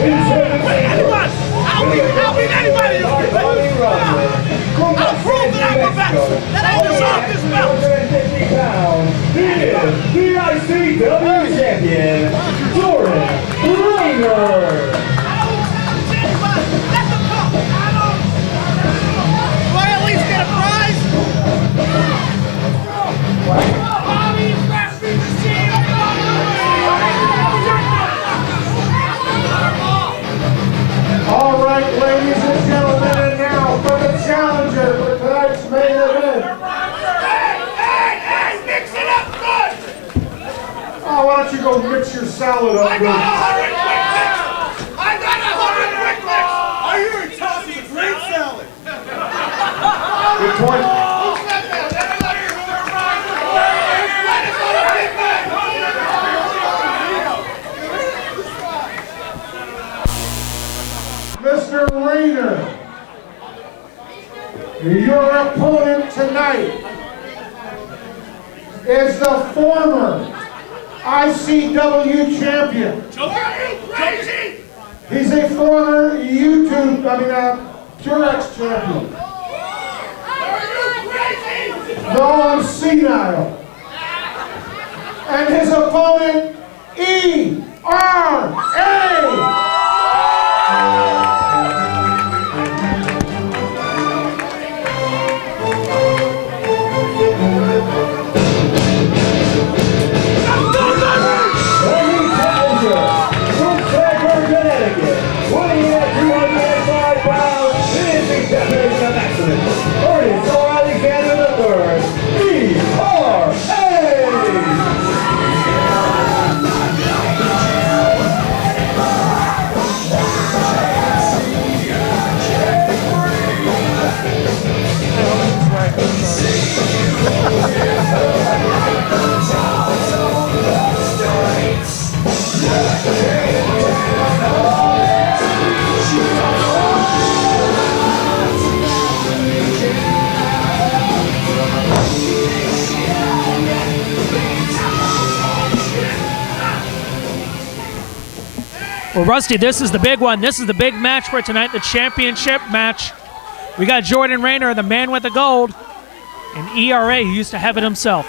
Anybody. I'll beat anybody. I'll prove that I'm the best. That I deserve this belt. 150 pounds. He is the ICW champion, Jordan Rayner. All right, ladies and gentlemen, and now for the challenger for tonight's main event. Hey, mix it up good! Oh, why don't you go mix your salad up good? I got 100 quick mix! Are you tossing great salad? Good point. Mr. Rayner, your opponent tonight is the former ICW champion. He's a former Purex champion. No, I'm senile. And his opponent, E.R.A. Well, Rusty, this is the big one. This is the big match for tonight, the championship match. We got Jordan Rayner, the man with the gold, and ERA, who used to have it himself.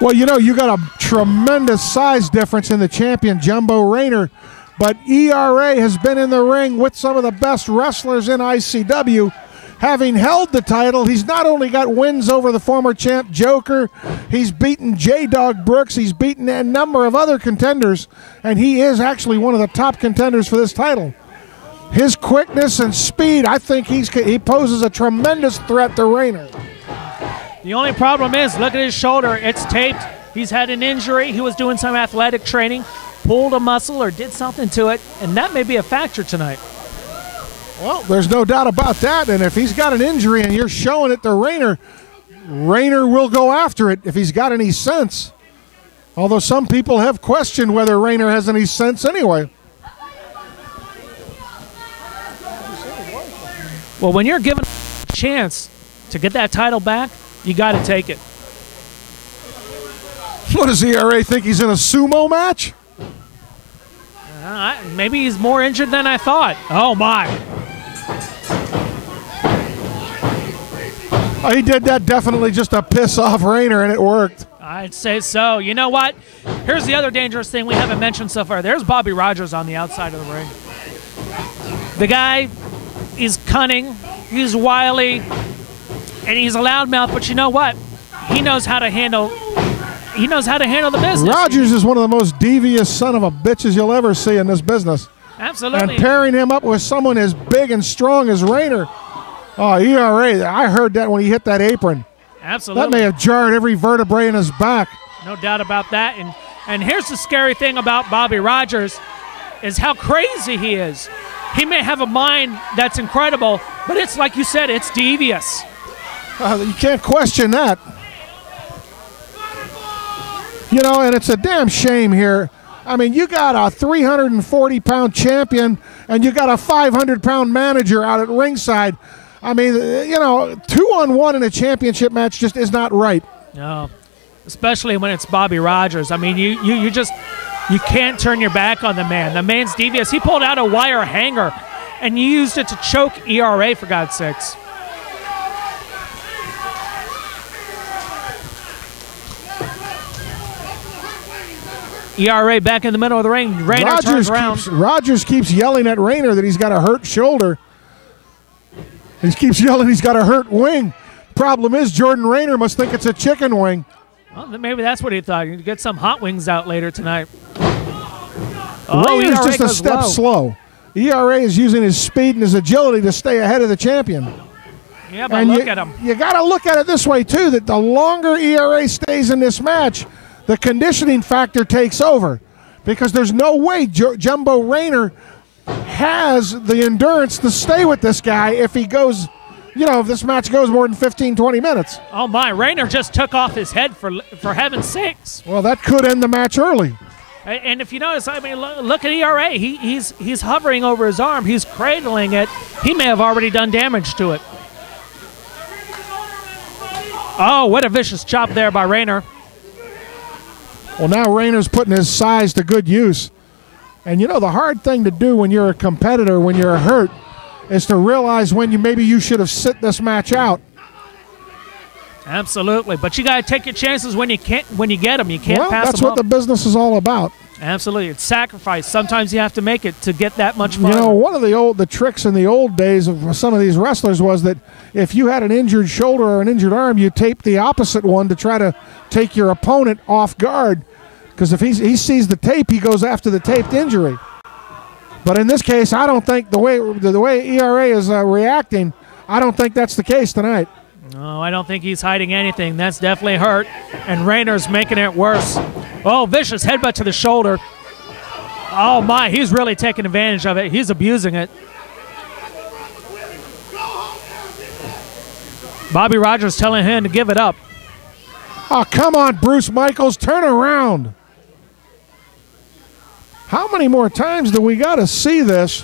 Well, you know, you got a tremendous size difference in the champion, Jumbo Rayner, but ERA has been in the ring with some of the best wrestlers in ICW. Having held the title, he's not only got wins over the former champ Joker, he's beaten J-Dog Brooks, he's beaten a number of other contenders, and he is actually one of the top contenders for this title. His quickness and speed, I think he poses a tremendous threat to Rayner. The only problem is, look at his shoulder, it's taped. He's had an injury, he was doing some athletic training, pulled a muscle or did something to it, and that may be a factor tonight. Well, there's no doubt about that, and if he's got an injury and you're showing it to Rayner, Rayner will go after it if he's got any sense. Although some people have questioned whether Rayner has any sense anyway. Well, when you're given a chance to get that title back, you got to take it. What does ERA think, he's in a sumo match? Maybe he's more injured than I thought. Oh, my. Oh, he did that definitely just to piss off Rayner, and it worked. I'd say so. You know what? Here's the other dangerous thing we haven't mentioned so far. There's Bobby Rogers on the outside of the ring. The guy is cunning, he's wily, and he's a loudmouth, but you know what? He knows how to handle the business. Rogers is one of the most devious son of a bitches you'll ever see in this business. Absolutely. And pairing him up with someone as big and strong as Rayner. Oh, ERA, I heard that when he hit that apron. Absolutely. That may have jarred every vertebrae in his back. No doubt about that. And here's the scary thing about Bobby Rogers is how crazy he is. He may have a mind that's incredible, but it's like you said, it's devious. You can't question that. You know, and it's a damn shame here. I mean, you got a 340-pound champion, and you got a 500-pound manager out at ringside. I mean, you know, 2-on-1 in a championship match just is not right. No, especially when it's Bobby Rogers. I mean, you just You can't turn your back on the man. The man's devious. He pulled out a wire hanger and used it to choke ERA, for God's sakes. ERA back in the middle of the ring. Rayner turns around. Rogers keeps yelling at Rayner that he's got a hurt shoulder. He keeps yelling he's got a hurt wing. Problem is, Jordan Rayner must think it's a chicken wing. Well, maybe that's what he thought. You'd get some hot wings out later tonight. Oh, Rayner's just a step slow. ERA is using his speed and his agility to stay ahead of the champion. Yeah, but look at him. You got to look at it this way, too, that the longer ERA stays in this match, the conditioning factor takes over, because there's no way Jumbo Rayner has the endurance to stay with this guy if he goes, if this match goes more than 15, 20 minutes. Oh, my. Rayner just took off his head, for heaven's sakes. Well, that could end the match early. And if you notice, I mean, look at ERA. He's hovering over his arm. He's cradling it. He may have already done damage to it. Oh, what a vicious chop there by Rayner. Well, now Rayner's putting his size to good use. And, the hard thing to do when you're a competitor, when you're hurt, is to realize when maybe you should have sit this match out. Absolutely. But you got to take your chances when you get them. You can't pass them up. Well, that's what the business is all about. Absolutely. It's sacrifice. Sometimes you have to make it to get that much fun. One of the tricks in the old days of some of these wrestlers was that if you had an injured shoulder or an injured arm, you taped the opposite one to try to take your opponent off guard, because if he sees the tape, he goes after the taped injury. But in this case, I don't think the way ERA is reacting, I don't think that's the case tonight. No, I don't think he's hiding anything. That's definitely hurt, and Rayner's making it worse. Oh, vicious headbutt to the shoulder. Oh, my, he's really taking advantage of it. He's abusing it. Bobby Rogers telling him to give it up. Oh, come on, Bruce Michaels, turn around. How many more times do we got to see this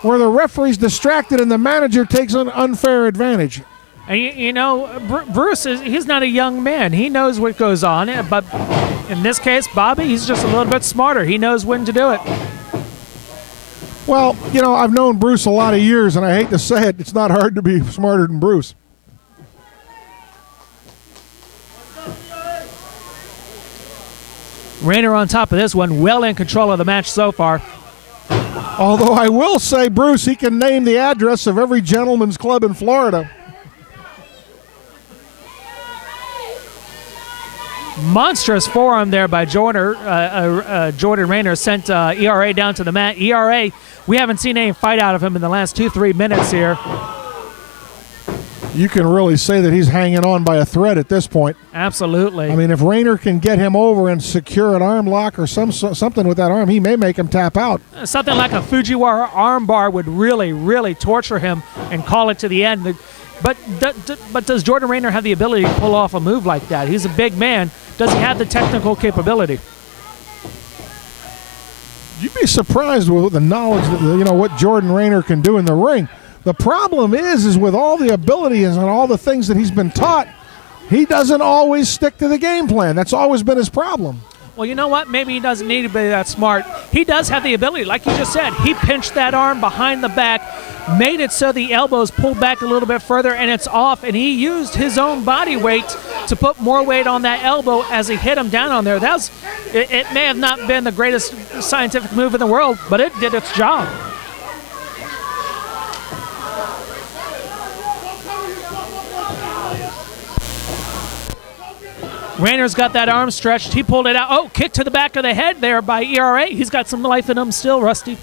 where the referee's distracted and the manager takes an unfair advantage? And Bruce he's not a young man. He knows what goes on, but in this case, Bobby, he's just a little bit smarter. He knows when to do it. Well, I've known Bruce a lot of years, and I hate to say it, it's not hard to be smarter than Bruce. Rayner on top of this one, well in control of the match so far. Although I will say, Bruce, he can name the address of every gentleman's club in Florida. Monstrous forearm there by Jordan Rayner sent ERA down to the mat. ERA, we haven't seen any fight out of him in the last 2-3 minutes here. You can really say that he's hanging on by a thread at this point. Absolutely. I mean, if Rayner can get him over and secure an arm lock or something with that arm, he may make him tap out. Something like a Fujiwara arm bar would really, really torture him and call it to the end. But does Jordan Rayner have the ability to pull off a move like that? He's a big man. Does he have the technical capability? You'd be surprised with the knowledge that, what Jordan Rayner can do in the ring. The problem is with all the abilities and all the things that he's been taught, he doesn't always stick to the game plan. That's always been his problem. Well, you know what? Maybe he doesn't need to be that smart. He does have the ability. Like you just said, he pinched that arm behind the back, made it so the elbows pulled back a little bit further, and it's off, and he used his own body weight to put more weight on that elbow as he hit him down on there. It may have not been the greatest scientific move in the world, but it did its job. Rayner's got that arm stretched. He pulled it out. Oh, kick to the back of the head there by ERA. He's got some life in him still, Rusty.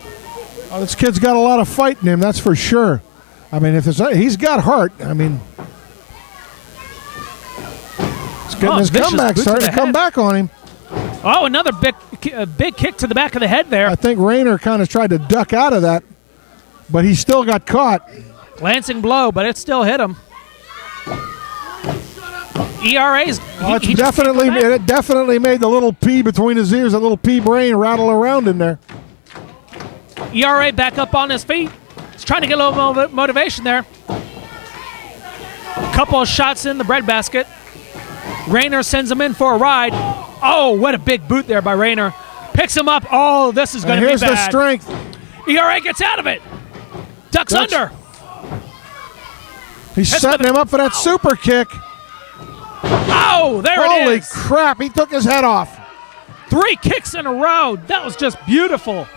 Oh, this kid's got a lot of fight in him, that's for sure. I mean, he's got heart. I mean, he's getting his comeback starting to come back on him. Oh, another big kick to the back of the head there. I think Rayner kind of tried to duck out of that, but he still got caught. Glancing blow, but it still hit him. ERA's. It definitely made the little P between his ears, that little P brain rattle around in there. ERA back up on his feet. He's trying to get a little motivation there. A couple of shots in the breadbasket. Rayner sends him in for a ride. Oh, what a big boot there by Rayner. Picks him up. Oh, this is going to be bad. Here's the strength. ERA gets out of it. Ducks under. He's setting him up for that super kick. Oh, there it is. Holy crap, he took his head off. 3 kicks in a row. That was just beautiful.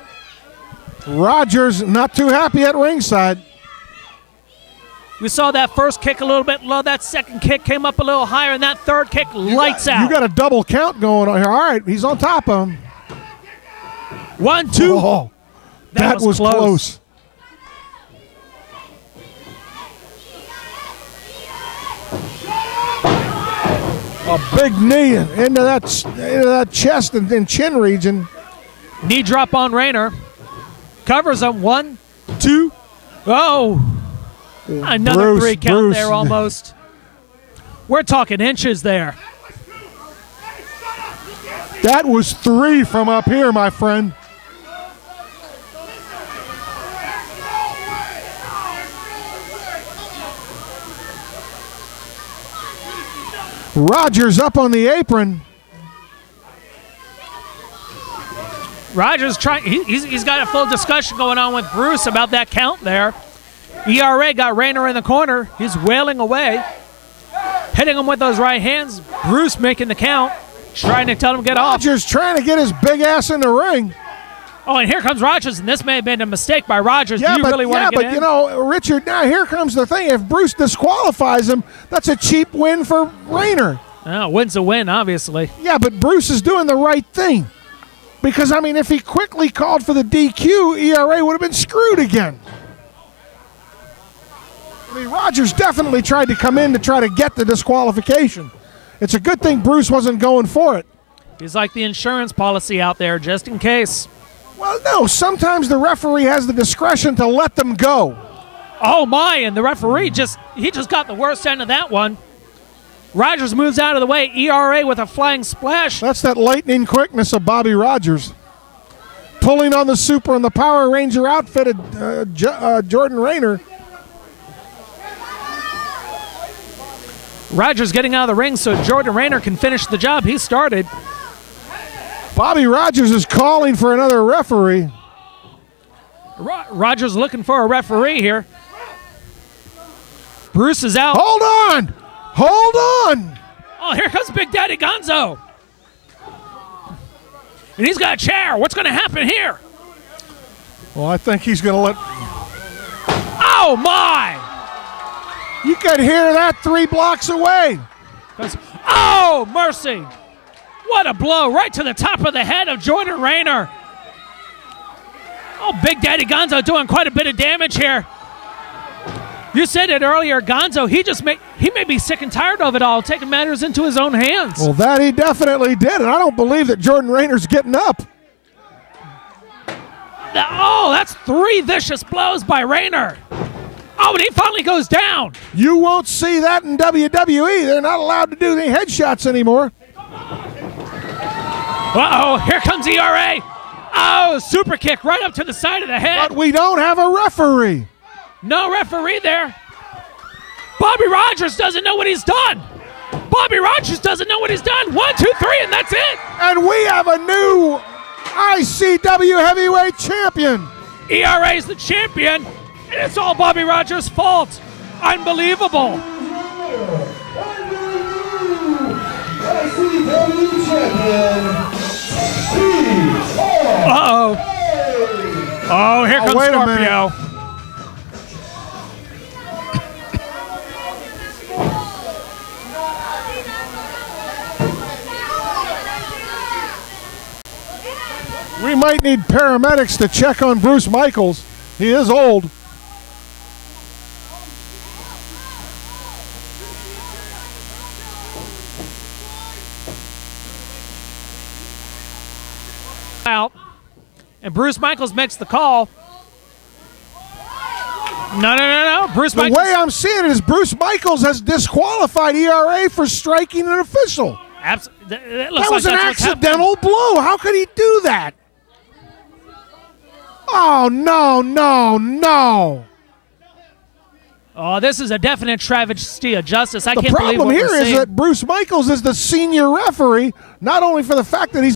Rogers not too happy at ringside. We saw that first kick a little bit low. That second kick came up a little higher, and that third kick lights out. You got a double count going on here. All right, he's on top of him. 1, 2. Oh, that was close. A big knee into that chest and chin region. Knee drop on Rayner. Covers him. 1, 2. Oh. Another 3 count there almost. We're talking inches there. That was 3 from up here, my friend. Rogers up on the apron. Rogers trying. He's got a full discussion going on with Bruce about that count there. ERA got Rayner in the corner. He's wailing away, hitting him with those right hands. Bruce making the count, trying to tell him to get off. Rogers trying to get his big ass in the ring. Oh, and here comes Rogers, and this may have been a mistake by Rogers. Yeah, Do you really want to get in? you know, Richard, now here comes the thing. If Bruce disqualifies him, that's a cheap win for Rayner. Oh, win's a win, obviously. Yeah, but Bruce is doing the right thing. Because, I mean, if he quickly called for the DQ, ERA would have been screwed again. I mean, Rogers definitely tried to come in to try to get the disqualification. It's a good thing Bruce wasn't going for it. He's like the insurance policy out there, just in case. Well, no, sometimes the referee has the discretion to let them go. Oh, my, and the referee just got the worst end of that one. Rogers moves out of the way. ERA with a flying splash. That's that lightning quickness of Bobby Rogers. Pulling on the Super and the Power Ranger outfitted Jordan Rayner. Rogers getting out of the ring so Jordan Rayner can finish the job he started. Bobby Rogers is calling for another referee. Rogers looking for a referee here. Bruce is out. Hold on! Hold on! Oh, here comes Big Daddy Gonzo. And he's got a chair. What's going to happen here? Well, I think he's going to let... Oh, my! You could hear that 3 blocks away. Oh, mercy! What a blow right to the top of the head of Jordan Rayner. Oh, Big Daddy Gonzo doing quite a bit of damage here. You said it earlier, Gonzo, he may be sick and tired of it all, taking matters into his own hands. Well, that he definitely did, and I don't believe that Jordan Rayner's getting up. Oh, that's 3 vicious blows by Rayner. Oh, and he finally goes down. You won't see that in WWE. They're not allowed to do any headshots anymore. Uh-oh, here comes ERA. Oh, super kick right up to the side of the head. But we don't have a referee. No referee there. Bobby Rogers doesn't know what he's done. Bobby Rogers doesn't know what he's done. 1, 2, 3, and that's it. And we have a new ICW heavyweight champion. ERA is the champion, and it's all Bobby Rogers' fault. Unbelievable. ICW champion. Uh-oh. Oh, here comes wait a Scorpio. minute. We might need paramedics to check on Bruce Michaels. He is old. Out, and Bruce Michaels makes the call. No. Bruce Michaels. The way I'm seeing it is Bruce Michaels has disqualified ERA for striking an official. That was an accidental blow. How could he do that? Oh, no. Oh, this is a definite travesty of justice. I The can't believe problem what here we're is seeing. that Bruce Michaels is the senior referee, not only for the fact that he's